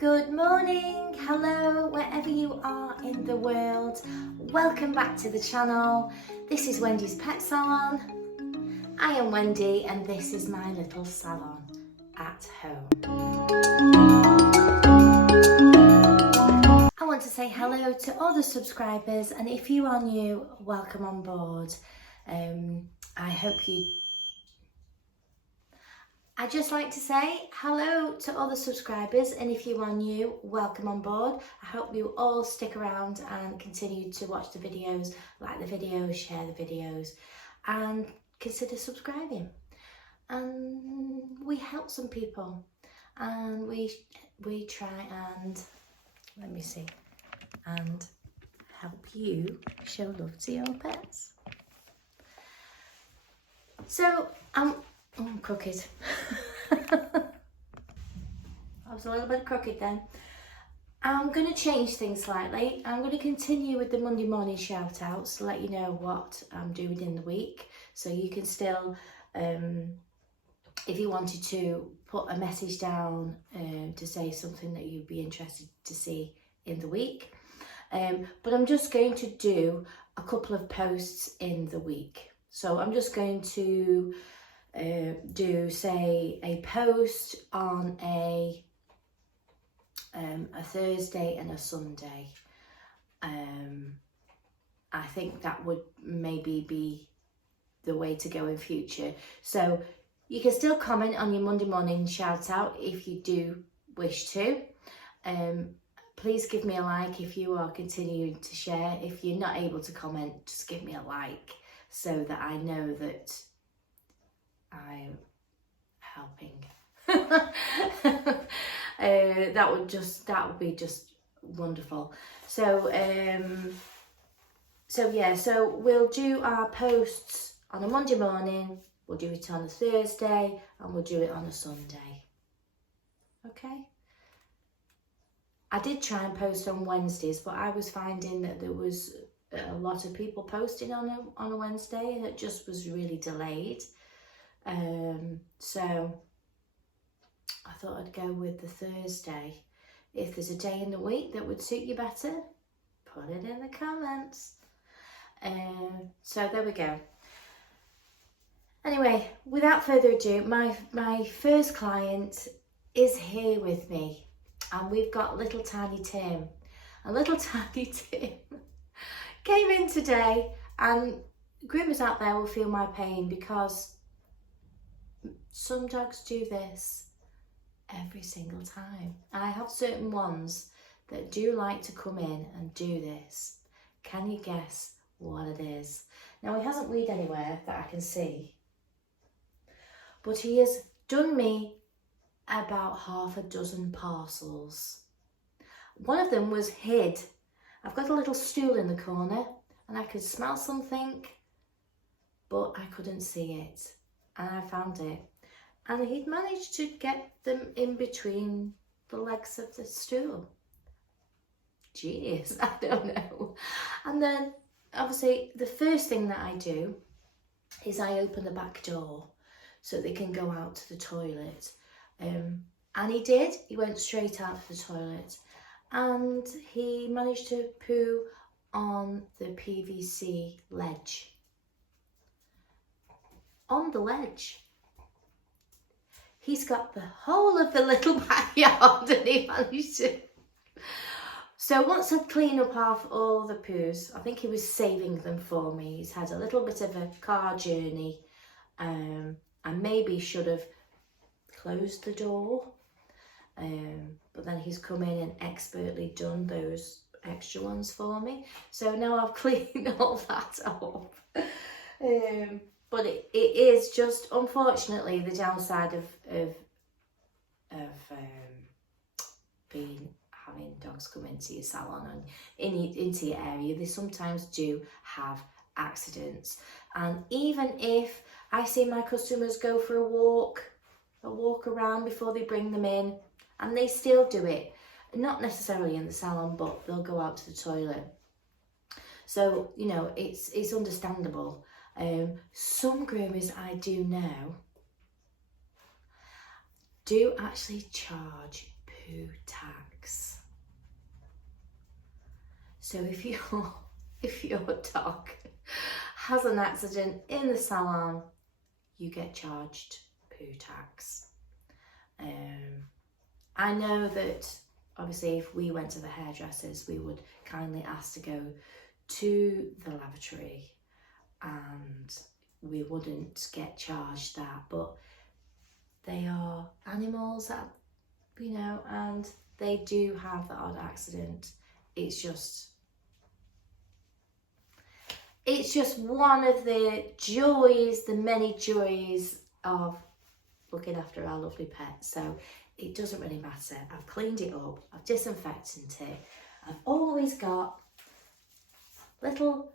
Good morning, hello, wherever you are in the world. Welcome back to the channel. This is Wendy's Pet Salon. I am Wendy and this is my little salon at home. I want to say hello to all the subscribers, and if you are new, welcome on board. I'd just like to say hello to all the subscribers, and if you are new, welcome on board. I hope you all stick around and continue to watch the videos, like the videos, share the videos, and consider subscribing. And we help some people, and we try and, and help you show love to your pets. So, I'm crooked. I was a little bit crooked then. I'm going to change things slightly. I'm going to continue with the Monday morning shout outs to let you know what I'm doing in the week. So you can still, if you wanted to, put a message down to say something that you'd be interested to see in the week. But I'm just going to do a couple of posts in the week. So I'm just going to do, say, a post on a Thursday and a Sunday. I think that would maybe be the way to go in future. So you can still comment on your Monday morning shout out if you do wish to. Please give me a like if you are continuing to share. If you're not able to comment, just give me a like so that I know that I'm helping. That would be just wonderful. So so we'll do our posts on a Monday morning, we'll do it on a Thursday, and we'll do it on a Sunday. Okay? I did try and post on Wednesdays, but I was finding that there was a lot of people posting on a Wednesday, and it just was really delayed. So I thought I'd go with the Thursday. If there's a day in the week that would suit you better, put it in the comments. So there we go. Anyway, without further ado, my first client is here with me, and we've got little tiny Tim. And little tiny Tim came in today, and groomers out there will feel my pain because some dogs do this every single time. And I have certain ones that do like to come in and do this. Can you guess what it is? Now, he hasn't weed anywhere that I can see, but he has done me about half a dozen parcels. One of them was hid. I've got a little stool in the corner and I could smell something, but I couldn't see it. And I found it. And he'd managed to get them in between the legs of the stool. Genius, I don't know. And then, obviously, the first thing that I do is I open the back door so they can go out to the toilet. And he did. He went straight out to the toilet. And he managed to poo on the PVC ledge. On the ledge. He's got the whole of the little backyard and he managed to. So once I'd cleaned up half all the poos, I think he was saving them for me. He's had a little bit of a car journey. I maybe should have closed the door. But then he's come in and expertly done those extra ones for me. So now I've cleaned all that up. But it is just, unfortunately, the downside of having dogs come into your salon and into your area. They sometimes do have accidents. And even if I see my customers go for a walk around before they bring them in, and they still do it, not necessarily in the salon, but they'll go out to the toilet. So, you know, it's understandable. Some groomers I do know do actually charge poo tax. So if your dog has an accident in the salon, you get charged poo tax. I know that obviously if we went to the hairdressers, we would kindly ask to go to the lavatory and we wouldn't get charged that, but they are animals that, you know, and they do have the odd accident. It's just one of the joys, the many joys of looking after our lovely pets. So it doesn't really matter. I've cleaned it up, I've disinfected it. I've always got little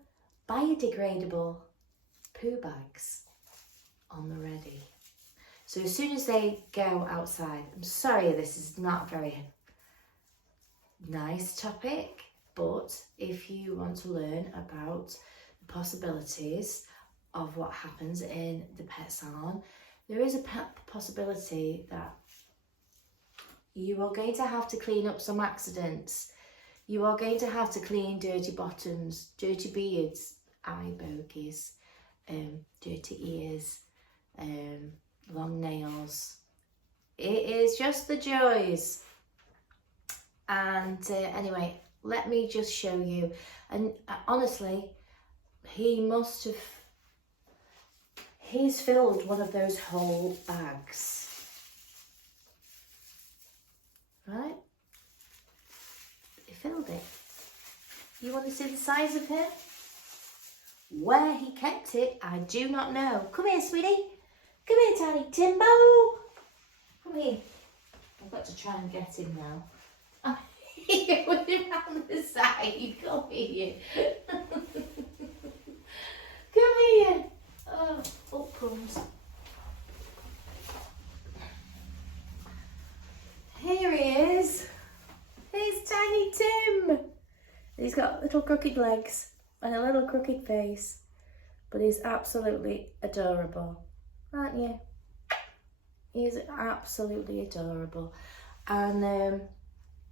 biodegradable poo bags on the ready. So as soon as they go outside, I'm sorry this is not a very nice topic, but if you want to learn about the possibilities of what happens in the pet salon, there is a possibility that you are going to have to clean up some accidents. You are going to have to clean dirty bottoms, dirty beards, eye bogies, dirty ears, long nails. It is just the joys. And anyway, let me just show you. And honestly, he's filled one of those whole bags. Right? He filled it. You want to see the size of him? Where he kept it, I do not know. Come here, sweetie. Come here, Tiny Timbo. Come here. I've got to try and get him now. I'm here with him on the side. Come here. Come here. Oh, up comes. Here he is. Here's Tiny Tim. He's got little crooked legs and a little crooked face, but he's absolutely adorable, aren't you? He's absolutely adorable. And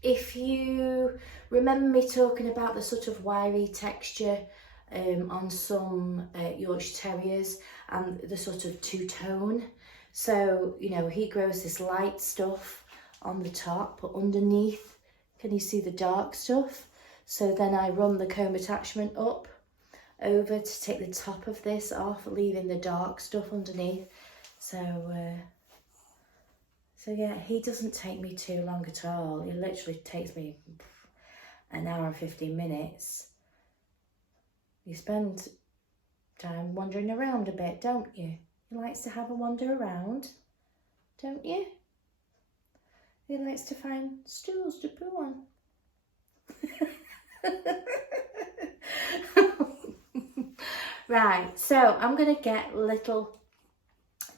if you remember me talking about the sort of wiry texture on some Yorkshire Terriers and the sort of two-tone, so, you know, he grows this light stuff on the top, but underneath, can you see the dark stuff? So then I run the comb attachment up over to take the top of this off, leaving the dark stuff underneath. So yeah, he doesn't take me too long at all. It literally takes me an hour and 15 minutes. You spend time wandering around a bit, don't you? He likes to have a wander around, don't you? He likes to find stools to poo on. Right, so I'm going to get little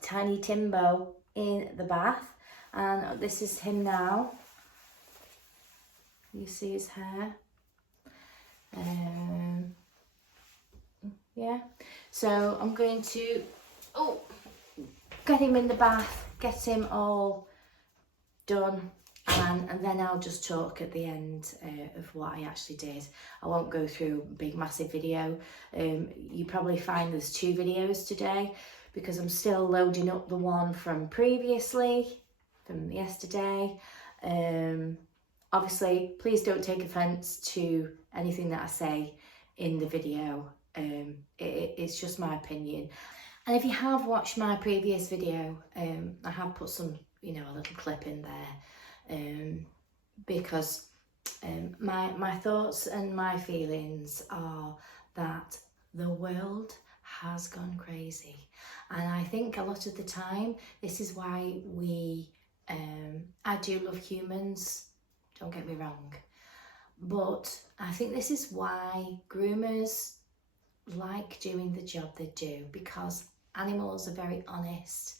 Tiny Timbo in the bath, and this is him now. You see his hair. Yeah, so I'm going to get him in the bath, get him all done, and then I'll just talk at the end of what I actually did. I won't go through a big massive video. You probably find there's 2 videos today because I'm still loading up the one from previously, from yesterday. Obviously, please don't take offence to anything that I say in the video. It's just my opinion. And if you have watched my previous video, I have put some, you know, a little clip in there, because my thoughts and my feelings are that the world has gone crazy, and I think a lot of the time this is why I do love humans, don't get me wrong, but I think this is why groomers like doing the job they do, because animals are very honest,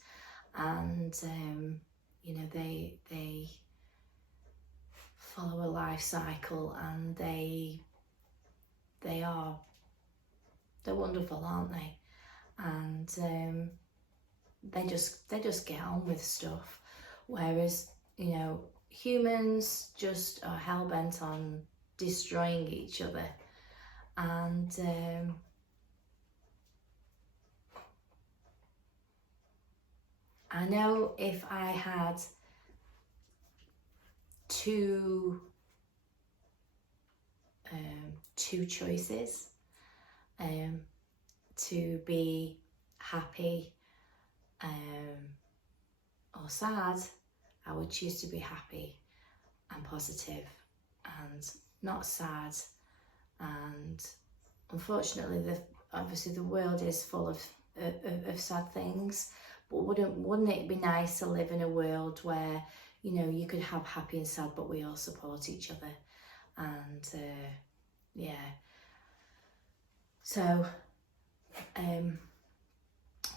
and you know, they follow a life cycle, and they're wonderful, aren't they? And they just get on with stuff, whereas, you know, humans just are hell-bent on destroying each other. And I know if I had two choices, to be happy or sad, I would choose to be happy and positive and not sad. And unfortunately, obviously the world is full of sad things, but wouldn't it be nice to live in a world where, you know, you could have happy and sad, but we all support each other? And yeah, so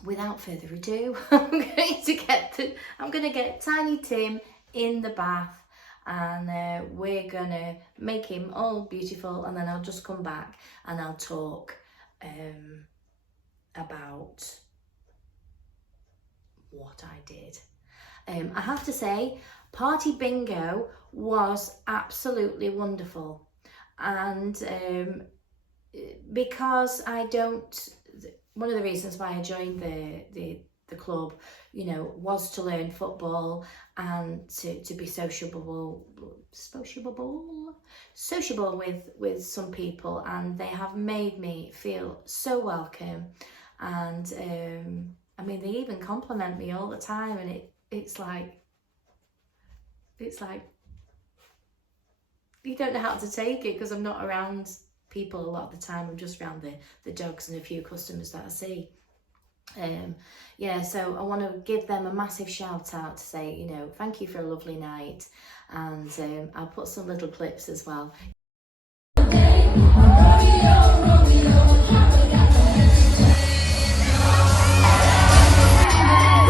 without further ado, I'm going to get Tiny Tim in the bath, and we're gonna make him all beautiful, and then I'll just come back and I'll talk about what I did. I have to say, party bingo was absolutely wonderful, and because I don't, one of the reasons why I joined the club, you know, was to learn football and to be sociable with some people, and they have made me feel so welcome. And I mean, they even compliment me all the time, and it's like you don't know how to take it, because I'm not around people a lot of the time. I'm just around the dogs and a few customers that I see. Yeah, so I want to give them a massive shout out to say, you know, thank you for a lovely night, and I'll put some little clips as well. The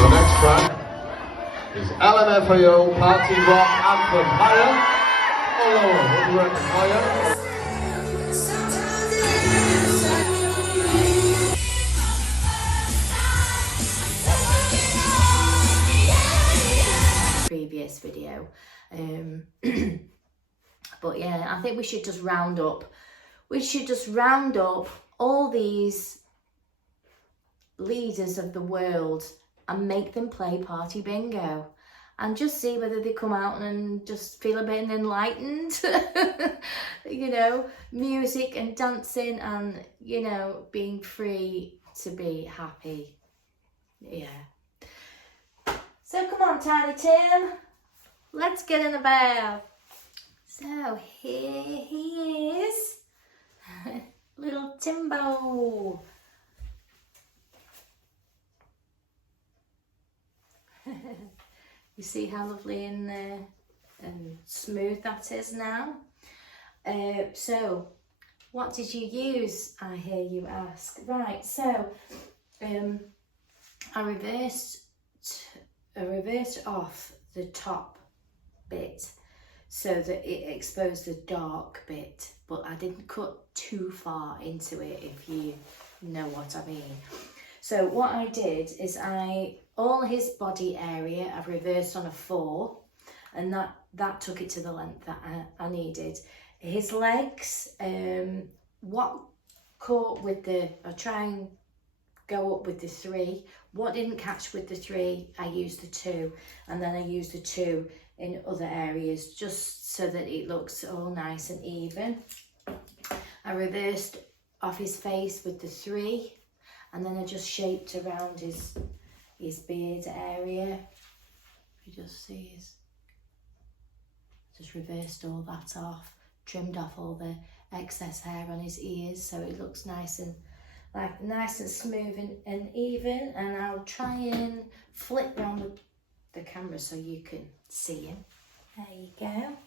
next track is LMFAO Party Rock Anthem. Higher or lower? What do you reckon? Higher? Previous video, but yeah, I think we should just round up all these leaders of the world and make them play party bingo, and just see whether they come out and just feel a bit enlightened. You know, music and dancing, and, you know, being free to be happy. Yeah. So come on, Tiny Tim, let's get in the bath. So here he is, little Timbo. You see how lovely and smooth that is now. So what did you use, I hear you ask? Right, so I reversed off the top bit so that it exposed the dark bit, but I didn't cut too far into it, if you know what I mean. So what I did is all his body area I've reversed on a 4, and that took it to the length that I needed. His legs, what caught with I try and go up with the 3. What didn't catch with the 3, I used the 2, and then I used the 2 in other areas, just so that it looks all nice and even. I reversed off his face with the 3, and then I just shaped around his beard area. You just see just reversed all that off, trimmed off all the excess hair on his ears, so it looks nice and smooth and even. And I'll try and flip round the camera so you can see him. There you go.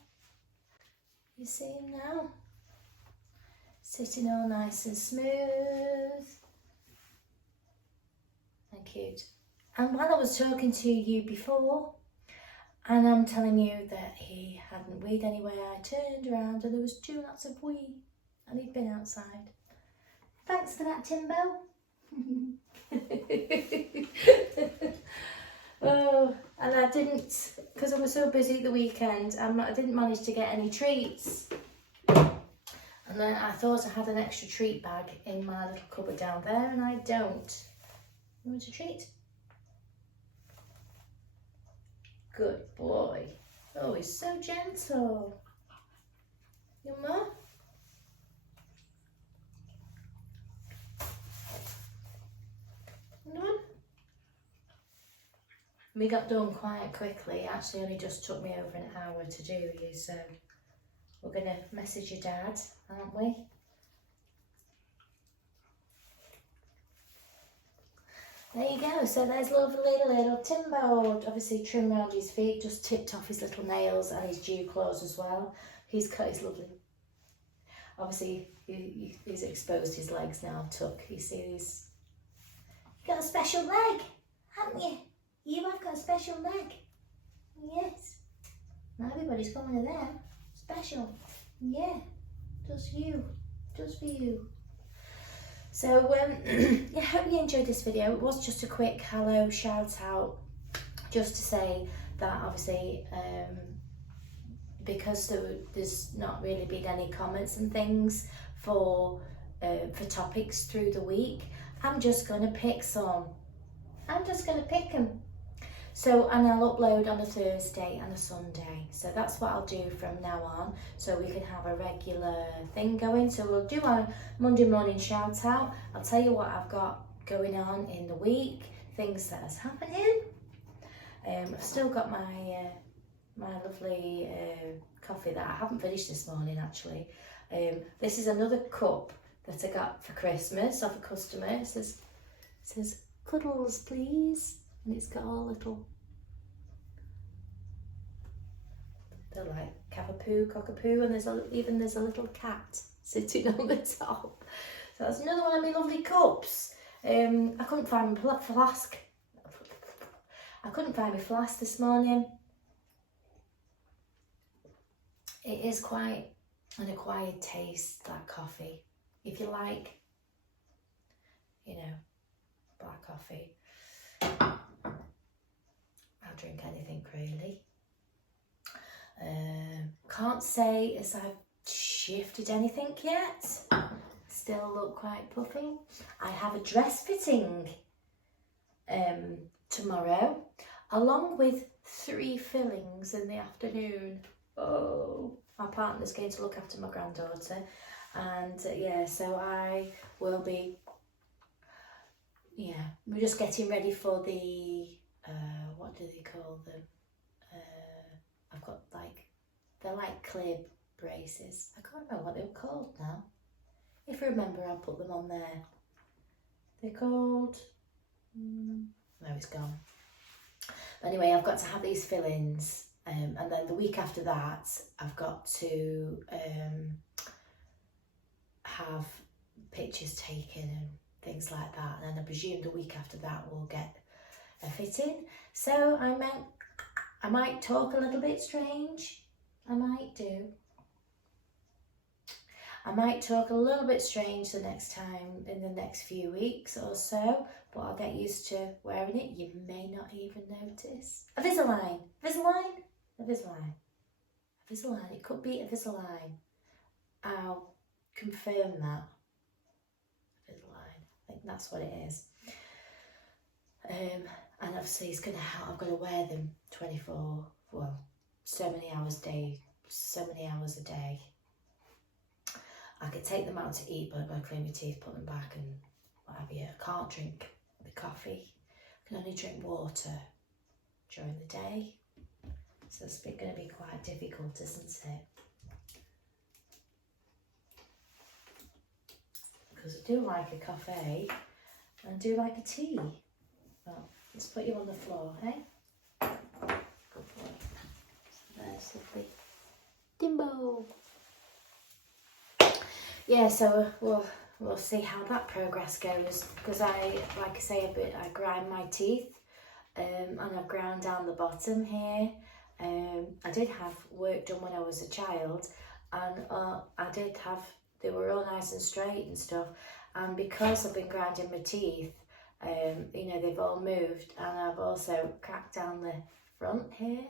You see him now? Sitting all nice and smooth and cute. And while I was talking to you before, and I'm telling you that he hadn't weed anywhere, I turned around and there was 2 lots of wee, and he'd been outside. Thanks for that, Timbo. Oh, And I didn't, because I was so busy the weekend, I didn't manage to get any treats. And then I thought I had an extra treat bag in my little cupboard down there, and I don't. You want a treat? Good boy. Oh, he's so gentle. Your mum? None? We got done quite quickly. It actually only just took me over an hour to do you, so we're going to message your dad, aren't we? There you go. So there's lovely little Timbo. Obviously trim around his feet, just tipped off his little nails and his dew claws as well. He's cut his lovely. Obviously he's exposed his legs now, tuck. You see these? You got a special leg, haven't you? You have got a special leg. Yes. Not everybody's coming to them. Special. Yeah. Just you. Just for you. So, yeah, I hope you enjoyed this video. It was just a quick hello shout out, just to say that obviously, because there's not really been any comments and things for topics through the week, I'm just going to pick some. I'm just going to pick them. So, and I'll upload on a Thursday and a Sunday. So that's what I'll do from now on. So we can have a regular thing going. So we'll do our Monday morning shout out. I'll tell you what I've got going on in the week, things that is happening. I've still got my my lovely coffee that I haven't finished this morning actually. This is another cup that I got for Christmas off a customer. It says cuddles please. And it's got all little, they're like cavapoo, cockapoo, and there's a little cat sitting on the top. So that's another one of my lovely cups. I couldn't find my flask. I couldn't find my flask this morning. It is quite an acquired taste, that coffee. If you like, you know, black coffee. I'll drink anything really. Can't say as I've shifted anything yet. Still look quite puffy. I have a dress fitting tomorrow, along with 3 fillings in the afternoon. Oh, my partner's going to look after my granddaughter, and yeah, so I will be. Yeah, we're just getting ready for the. What do they call them? I've got they're like clear braces. I can't remember what they were called now. If I remember, I'll put them on there. They're called, no, it's gone. Anyway, I've got to have these fill-ins, and then the week after that, I've got to have pictures taken and things like that. And then I presume the week after that we'll get a fitting. So I might talk a little bit strange. I might do. I might talk a little bit strange the next time in the next few weeks or so, but I'll get used to wearing it. You may not even notice. A Visalign. Visalign? A Visalign. A Visalign. It could be a Visalign. I'll confirm that. Visalign. I think that's what it is. And obviously it's going to help. I'm going to wear them 24, well, so many hours a day. I could take them out to eat, but I've got to clean my teeth, put them back and what have you. I can't drink the coffee. I can only drink water during the day. So it's going to be quite difficult, isn't it? Because I do like a coffee and I do like a tea. Well, let's put you on the floor, hey? Good boy. There's lovely Dimbo. Yeah, so we'll see how that progress goes, because I grind my teeth, and I've ground down the bottom here. I did have work done when I was a child, and they were all nice and straight and stuff, and because I've been grinding my teeth, you know, they've all moved, and I've also cracked down front here.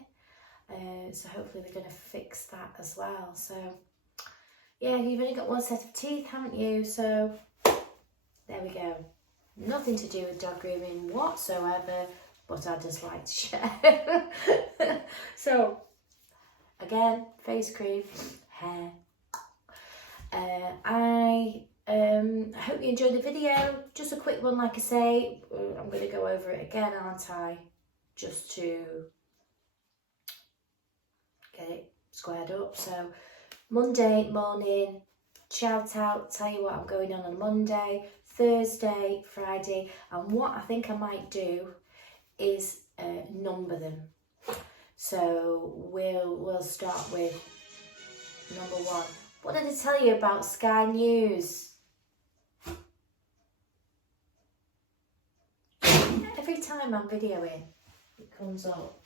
So hopefully they're going to fix that as well. So yeah, you've only got one set of teeth, haven't you? So there we go. Nothing to do with dog grooming whatsoever, but I just like to share. So again, face cream, hair. I hope you enjoyed the video. Just a quick one, like I say. I'm going to go over it again, aren't I? Just to get it squared up. So Monday morning, shout out, tell you what I'm going on Monday, Thursday, Friday, and what I think I might do is number them. So we'll start with number 1. What did I tell you about Sky News? Every time I'm videoing, it comes up.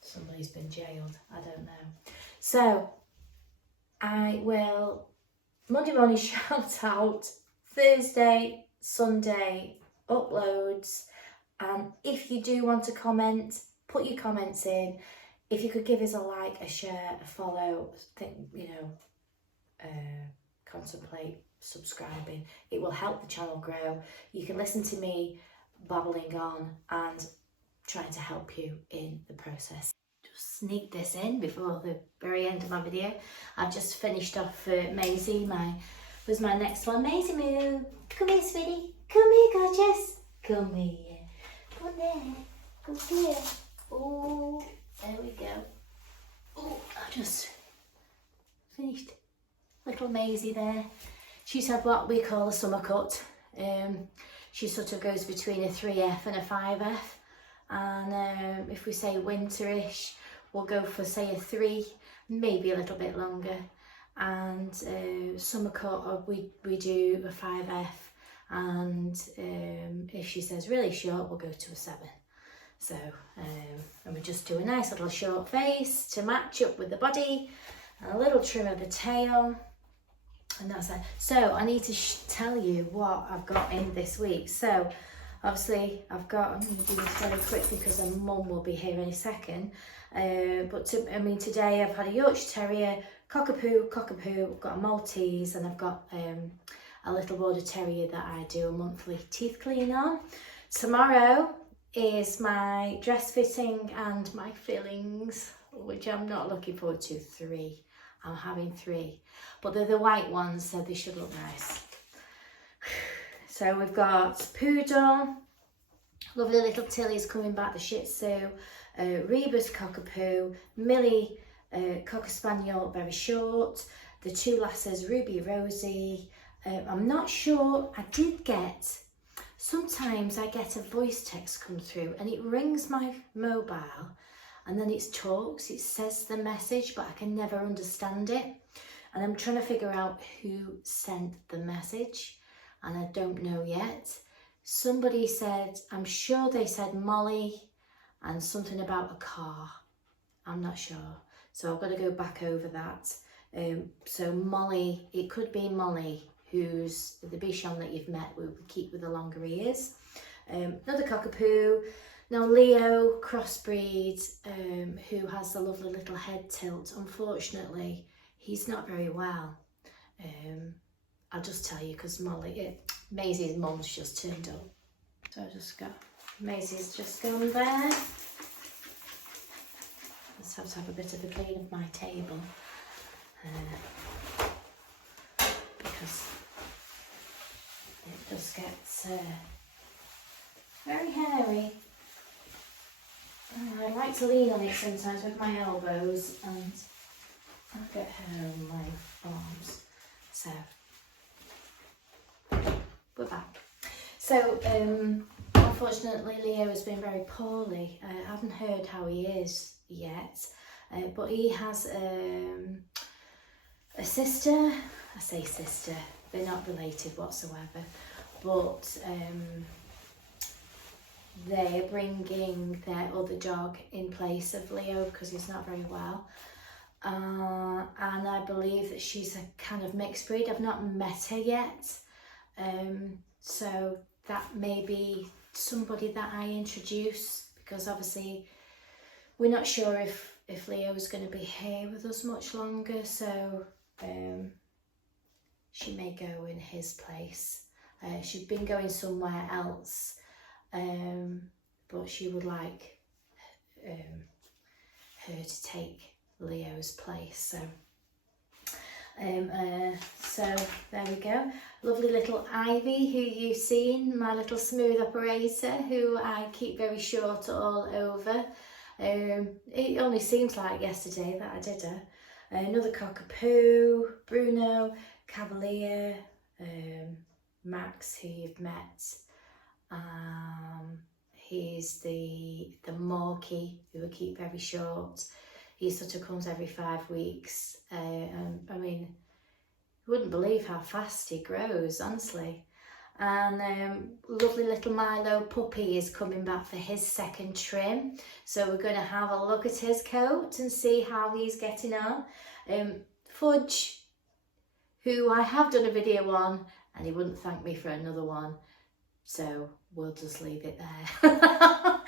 Somebody's been jailed, I don't know. So I will Monday morning shout out, Thursday, Sunday uploads, and if you do want to comment, put your comments in. If you could give us a like, a share, a follow, contemplate subscribing. It will help the channel grow. You can listen to me babbling on and trying to help you in the process. Just sneak this in before the very end of my video. I've just finished off Maisie. Was my next one. Maisie Moo, come here, sweetie. Come here, gorgeous. Come here. Come there. Come here. Oh, there we go. Oh, I just finished little Maisie there. She's had what we call a summer cut. She sort of goes between a 3F and a 5F. And if we say winterish, we'll go for say a 3, maybe a little bit longer. And summer cut, we do a 5F. And if she says really short, we'll go to a 7. So, and we just do a nice little short face to match up with the body, and a little trim of the tail, and that's it. So I need to tell you what I've got in this week. So obviously I'm going to do this very quickly because her mum will be here any second. Today I've had a Yorkshire Terrier, Cockapoo, got a Maltese, and I've got a little Border Terrier that I do a monthly teeth clean on. Tomorrow is my dress fitting and my fillings, which I'm not looking forward to. 3. I'm having 3, but they're the white ones, so they should look nice. So we've got Poodle, lovely little Tilly's coming back, the Shih Tzu, Rebus Cockapoo, Millie Cocker Spaniel, very short, the 2 lasses, Ruby Rosie. I'm not sure, sometimes I get a voice text come through and it rings my mobile and then it talks, it says the message, but I can never understand it. And I'm trying to figure out who sent the message and I don't know yet. Somebody said, I'm sure they said Molly and something about a car. I'm not sure. So I've got to go back over that. So Molly, it could be Molly, who's the Bichon that you've met, we keep with the longer ears. Another Cockapoo. Now Leo, crossbreed, who has the lovely little head tilt. Unfortunately, he's not very well. I'll just tell you because Maisie's mum's just turned up. So I just got, Maisie's just gone there. Let's have to have a bit of a clean of my table. Because it just gets very hairy. I like to lean on it sometimes with my elbows and I get hair on my arms. So we're back. So unfortunately Leo has been very poorly. I haven't heard how he is yet, but he has a sister. I say sister, they're not related whatsoever, but they're bringing their other dog in place of Leo because he's not very well. And I believe that she's a kind of mixed breed. I've not met her yet, so that may be somebody that I introduce, because obviously we're not sure if Leo's going to be here with us much longer, so she may go in his place. She'd been going somewhere else, but she would like her to take Leo's place. So there we go. Lovely little Ivy, who you've seen, my little smooth operator, who I keep very short all over. It only seems like yesterday that I did her. Another cockapoo, Bruno, Cavalier, Max, who you've met. He's the Morky, who I keep very short. He sort of comes every 5 weeks. I mean, you wouldn't believe how fast he grows, honestly. And lovely little Milo puppy is coming back for his second trim. So we're going to have a look at his coat and see how he's getting on. Fudge, who I have done a video on, and he wouldn't thank me for another one. So we'll just leave it there.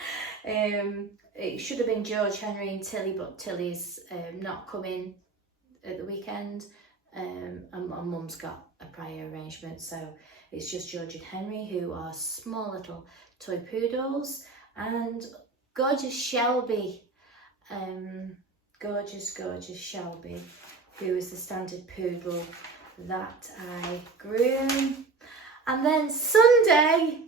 It should have been George, Henry and Tilly, but Tilly's not coming at the weekend. And Mum's got a prior arrangement, so it's just George and Henry, who are small little toy poodles, and gorgeous Shelby, gorgeous Shelby, who is the standard poodle that I groom. And then Sunday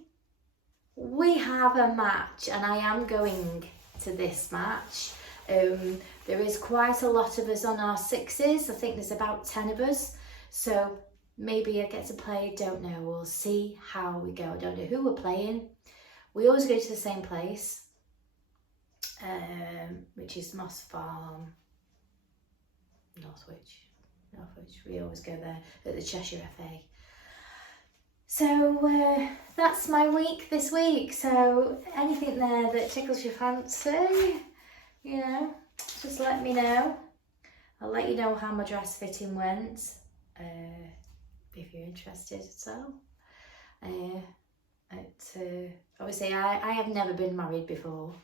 we have a match, and I am going to this match. There is quite a lot of us on our 6s. I think there's about 10 of us, so maybe I get to play, don't know. We'll see how we go. I don't know who we're playing. We always go to the same place, which is Moss Farm, Northwich. We always go there at the Cheshire FA. So that's my week this week. So anything there that tickles your fancy, you know, just let me know. I'll let you know how my dress fitting went, if you're interested at all. Obviously I have never been married before,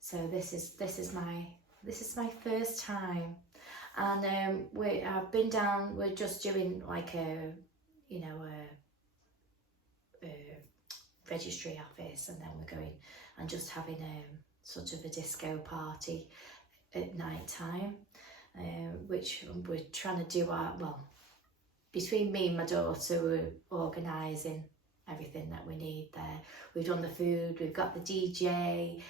so this is my first time, and I've been down. We're just doing like a registry office, and then we're going and just having sort of a disco party at night time, which we're trying to do between me and my daughter, we're organising everything that we need there. We've done the food, we've got the DJ,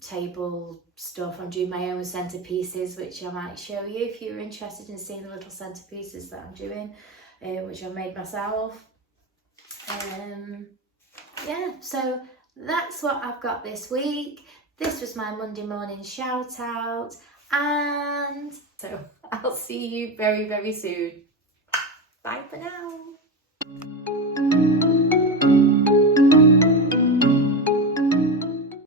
table stuff. I'm doing my own centerpieces, which I might show you if you're interested in seeing the little centerpieces that I'm doing, which I made myself. Yeah, so that's what I've got this week. This was my Monday morning shout out, and so I'll see you very, very soon. Bye for now.